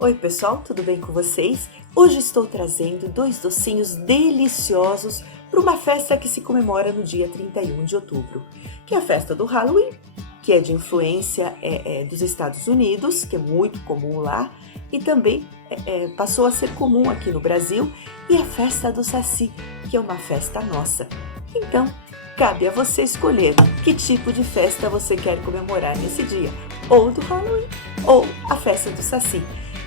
Oi pessoal, tudo bem com vocês? Hoje estou trazendo dois docinhos deliciosos para uma festa que se comemora no dia 31 de outubro, que é a festa do Halloween, que é de influência dos Estados Unidos, que é muito comum lá, e também passou a ser comum aqui no Brasil, e a festa do Saci, que é uma festa nossa. Então, cabe a você escolher que tipo de festa você quer comemorar nesse dia, ou do Halloween, ou a festa do Saci.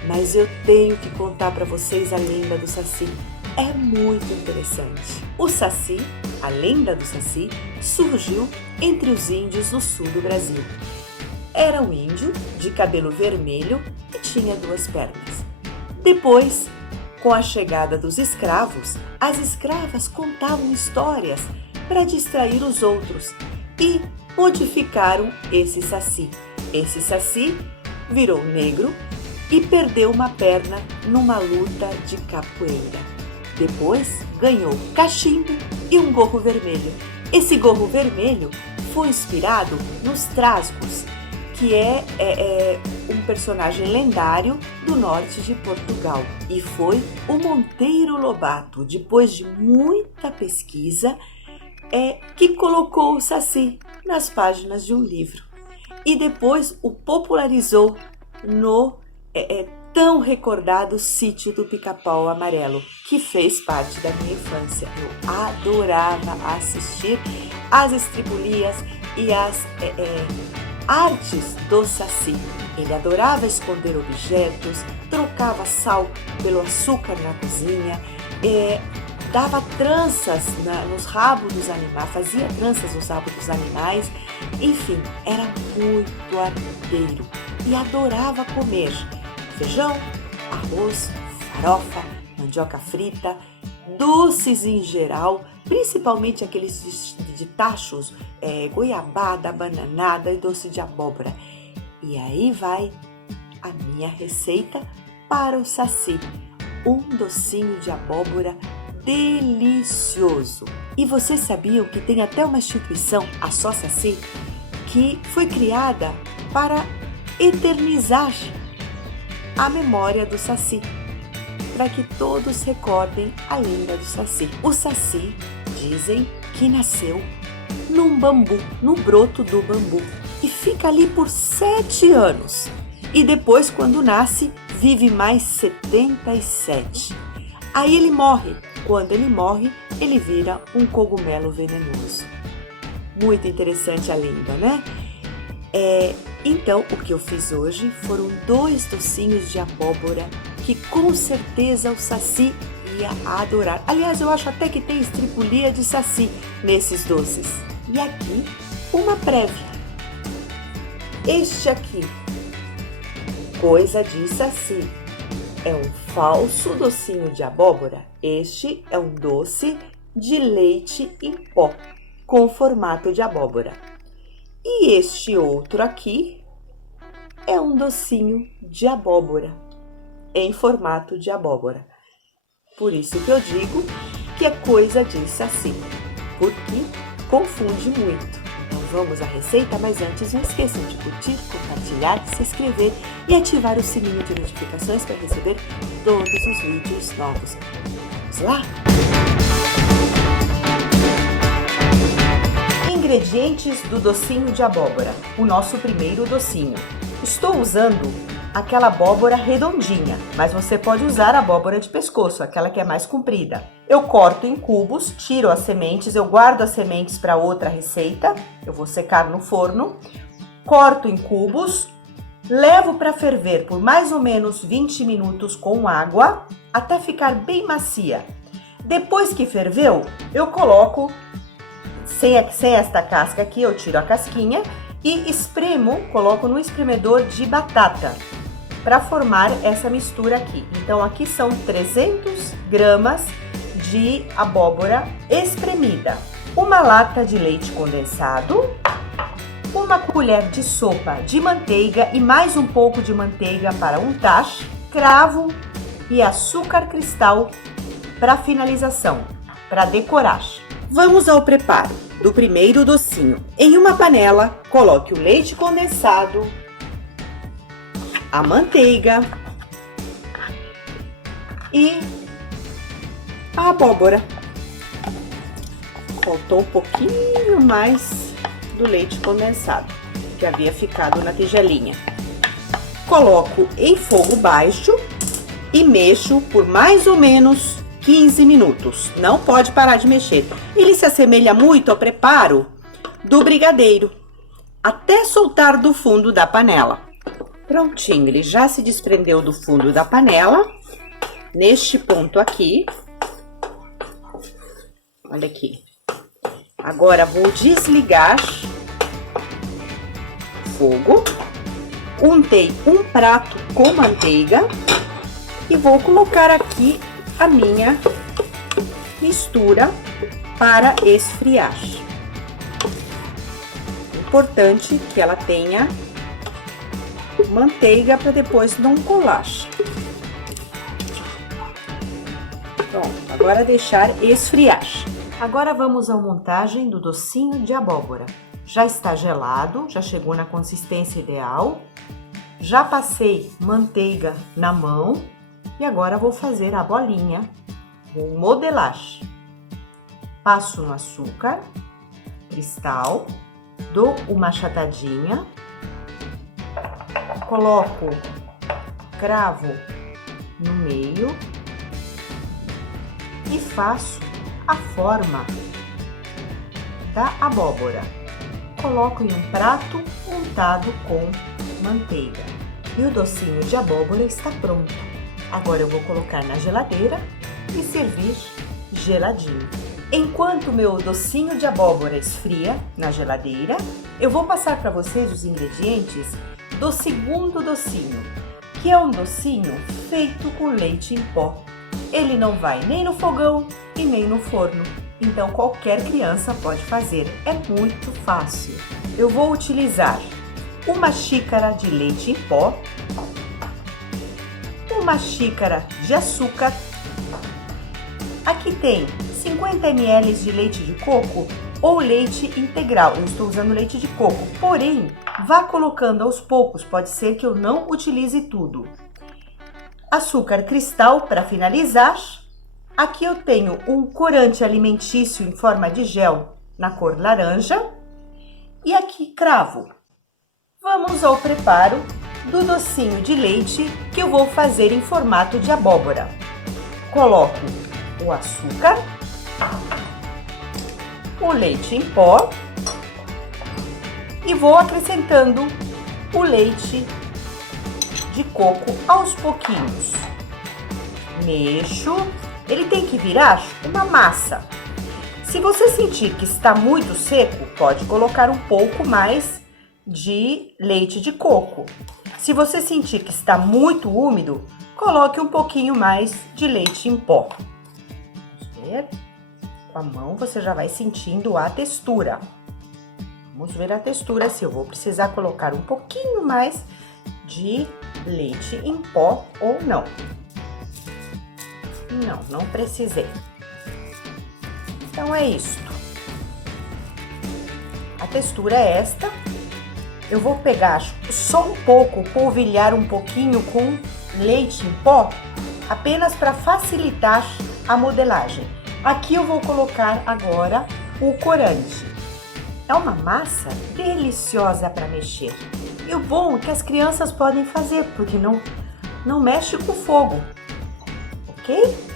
Mas eu tenho que contar para vocês a lenda do Saci. É muito interessante. O Saci, a lenda do Saci, surgiu entre os índios no sul do Brasil. Era um índio de cabelo vermelho e tinha duas pernas. Depois, com a chegada dos escravos, as escravas contavam histórias para distrair os outros e modificaram esse Saci. Esse Saci virou negro e perdeu uma perna numa luta de capoeira. Depois ganhou cachimbo e um gorro vermelho. Esse gorro vermelho foi inspirado nos Trasgos, que é um personagem lendário do norte de Portugal. E foi o Monteiro Lobato, depois de muita pesquisa, que colocou o Saci nas páginas de um livro. E depois o popularizou no tão recordado Sítio do Pica-Pau Amarelo, que fez parte da minha infância. Eu adorava assistir às estripulias e às artes do Saci. Ele adorava esconder objetos, trocava sal pelo açúcar na cozinha, dava tranças nos rabos dos animais, fazia tranças nos rabos dos animais, enfim, era muito arteiro e adorava comer feijão, arroz, farofa, mandioca frita, doces em geral, principalmente aqueles de tachos, goiabada, bananada e doce de abóbora. E aí vai a minha receita para o Saci, um docinho de abóbora delicioso. E vocês sabiam que tem até uma instituição, a Só Saci, que foi criada para eternizar a memória do Saci, para que todos recordem a lenda do Saci. O Saci, dizem que nasceu num bambu, no broto do bambu, e fica ali por 7 anos. E depois, quando nasce, vive mais 77. Aí ele morre. Quando ele morre, ele vira um cogumelo venenoso. Muito interessante a lenda, né? Então, o que eu fiz hoje foram 2 docinhos de abóbora que com certeza o Saci ia adorar. Aliás, eu acho até que tem estripulia de Saci nesses doces. E aqui, uma prévia. Este aqui, coisa de Saci, é um falso docinho de abóbora. Este é um doce de leite em pó, com formato de abóbora. E este outro aqui é um docinho de abóbora, em formato de abóbora. Por isso que eu digo que é coisa de Saci, porque confunde muito. Então vamos à receita, mas antes não esqueçam de curtir, compartilhar, se inscrever e ativar o sininho de notificações para receber todos os vídeos novos. Vamos lá? Ingredientes do docinho de abóbora, o nosso primeiro docinho. Estou usando aquela abóbora redondinha, mas você pode usar a abóbora de pescoço, aquela que é mais comprida. Eu corto em cubos, tiro as sementes, eu guardo as sementes para outra receita, eu vou secar no forno, corto em cubos, levo para ferver por mais ou menos 20 minutos com água, até ficar bem macia. Depois que ferveu, eu coloco, sem esta casca aqui, eu tiro a casquinha e espremo, coloco no espremedor de batata para formar essa mistura aqui. Então aqui são 300 gramas de abóbora espremida, uma lata de leite condensado, uma colher de sopa de manteiga e mais um pouco de manteiga para untar, cravo e açúcar cristal para finalização, para decorar. Vamos ao preparo do primeiro docinho. Em uma panela, coloque o leite condensado, a manteiga, e a abóbora. Faltou um pouquinho mais do leite condensado, que havia ficado na tigelinha. Coloco em fogo baixo e mexo por mais ou menos 15 minutos. Não pode parar de mexer. Ele se assemelha muito ao preparo do brigadeiro, até soltar do fundo da panela. Prontinho, ele já se desprendeu do fundo da panela. Neste ponto aqui, olha aqui. Agora vou desligar o fogo. Untei um prato com manteiga e vou colocar aqui a minha mistura para esfriar. Importante que ela tenha manteiga para depois não colar. Pronto, agora deixar esfriar. Agora vamos à montagem do docinho de abóbora. Já está gelado, já chegou na consistência ideal. Já passei manteiga na mão e agora vou fazer a bolinha. Vou modelar. Passo no açúcar cristal, dou uma achatadinha, coloco cravo no meio e faço a forma da abóbora. Coloco em um prato untado com manteiga. E o docinho de abóbora está pronto. Agora eu vou colocar na geladeira e servir geladinho. Enquanto meu docinho de abóbora esfria na geladeira, eu vou passar para vocês os ingredientes do segundo docinho, que é um docinho feito com leite em pó. Ele não vai nem no fogão e nem no forno, então qualquer criança pode fazer, é muito fácil. Eu vou utilizar uma xícara de leite em pó, uma xícara de açúcar, aqui tem 50 ml de leite de coco ou leite integral, eu estou usando leite de coco, porém, vá colocando aos poucos, pode ser que eu não utilize tudo. Açúcar cristal para finalizar. Aqui eu tenho um corante alimentício em forma de gel na cor laranja e aqui cravo. Vamos ao preparo do docinho de leite que eu vou fazer em formato de abóbora. Coloco o açúcar, o leite em pó e vou acrescentando o leite de coco aos pouquinhos. Mexo, ele tem que virar uma massa. Se você sentir que está muito seco, pode colocar um pouco mais de leite de coco. Se você sentir que está muito úmido, coloque um pouquinho mais de leite em pó. Vamos ver. Com a mão você já vai sentindo a textura. Vamos ver a textura se eu vou precisar colocar um pouquinho mais de leite em pó ou não. Não precisei. Então é isto. A textura é esta. Eu vou pegar só um pouco, polvilhar um pouquinho com leite em pó, apenas para facilitar a modelagem. Aqui eu vou colocar agora o corante. É uma massa deliciosa para mexer. E o bom é que as crianças podem fazer, porque não mexe com fogo, ok?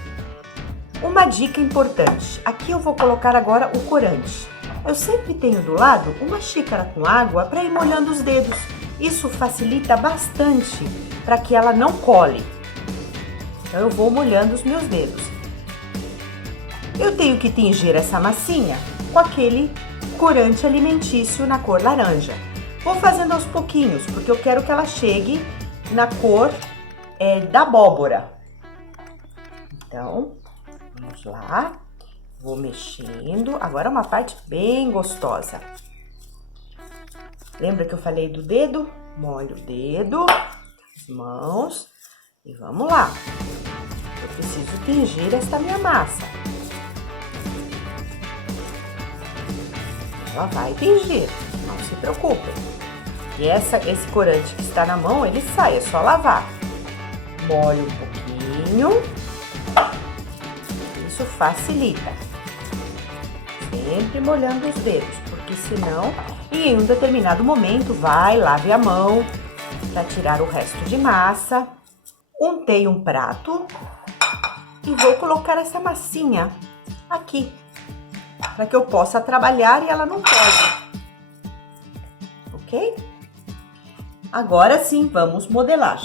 Uma dica importante, aqui eu vou colocar agora o corante. Eu sempre tenho do lado uma xícara com água para ir molhando os dedos. Isso facilita bastante para que ela não cole. Então eu vou molhando os meus dedos. Eu tenho que tingir essa massinha com aquele corante alimentício na cor laranja. Vou fazendo aos pouquinhos, porque eu quero que ela chegue na cor da abóbora. Então, vamos lá. Vou mexendo. Agora uma parte bem gostosa. Lembra que eu falei do dedo? Molho o dedo, as mãos e vamos lá. Eu preciso tingir esta minha massa. Ela vai tingir, não se preocupem. E esse corante que está na mão, ele sai, é só lavar. Molho um pouquinho Isso facilita. Sempre molhando os dedos, porque senão, e em um determinado momento, lave a mão para tirar o resto de massa. Untei um prato e vou colocar essa massinha aqui, para que eu possa trabalhar e ela não pode. Ok? Agora sim, vamos modelar.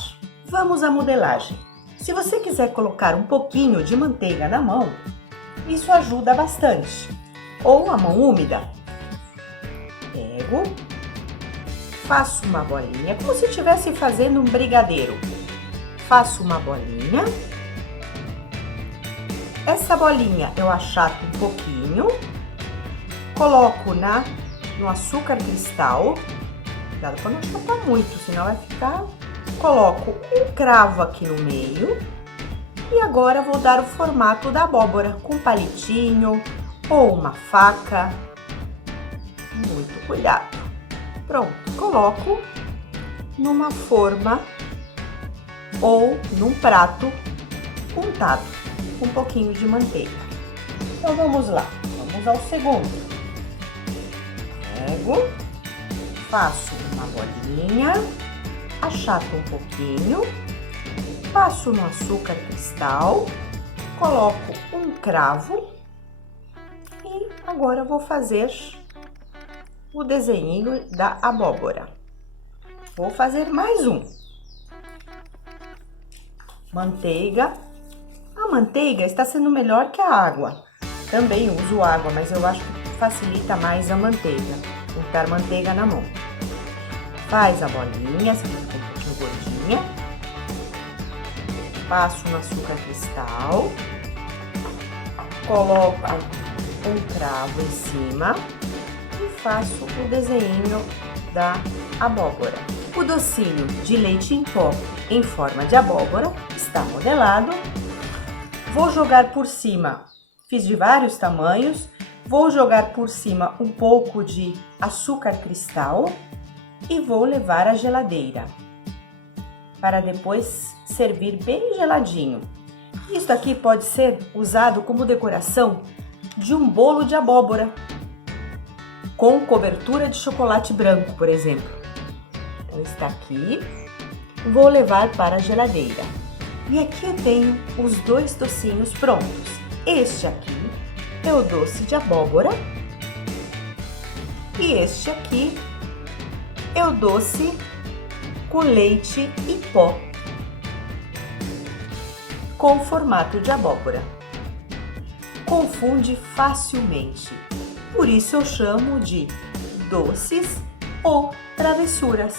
Vamos à modelagem. Se você quiser colocar um pouquinho de manteiga na mão, isso ajuda bastante. Ou a mão úmida. Pego, faço uma bolinha, como se estivesse fazendo um brigadeiro. Faço uma bolinha. Essa bolinha eu achato um pouquinho, coloco no açúcar cristal. Cuidado para não achatar muito, senão vai ficar... Coloco um cravo aqui no meio e agora vou dar o formato da abóbora com palitinho ou uma faca. Muito cuidado. Pronto, coloco numa forma ou num prato untado com um pouquinho de manteiga. Então vamos lá, vamos ao segundo. Pego, faço uma bolinha, achato um pouquinho, passo no açúcar cristal, coloco um cravo e agora vou fazer o desenho da abóbora. Vou fazer mais um. Manteiga. A manteiga está sendo melhor que a água. Também uso água, mas eu acho que facilita mais a manteiga. Untar manteiga na mão. Faz a bolinha, se fica um pouquinho gordinha. Passo no açúcar cristal. Coloco um cravo em cima e faço o desenho da abóbora. O docinho de leite em pó em forma de abóbora está modelado. Vou jogar por cima, fiz de vários tamanhos, vou jogar por cima um pouco de açúcar cristal e vou levar à geladeira para depois servir bem geladinho. Isso aqui pode ser usado como decoração de um bolo de abóbora com cobertura de chocolate branco, por exemplo. Então está aqui, vou levar para a geladeira. E aqui eu tenho os dois docinhos prontos. Este aqui é o doce de abóbora e este aqui é o doce com leite em pó, com formato de abóbora. Confunde facilmente, por isso eu chamo de doces ou travessuras.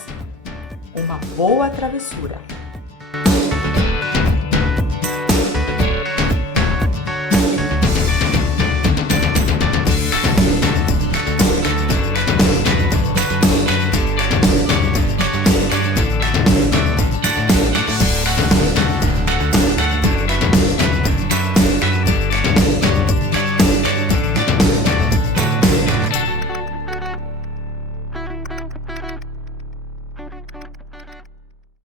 Uma boa travessura.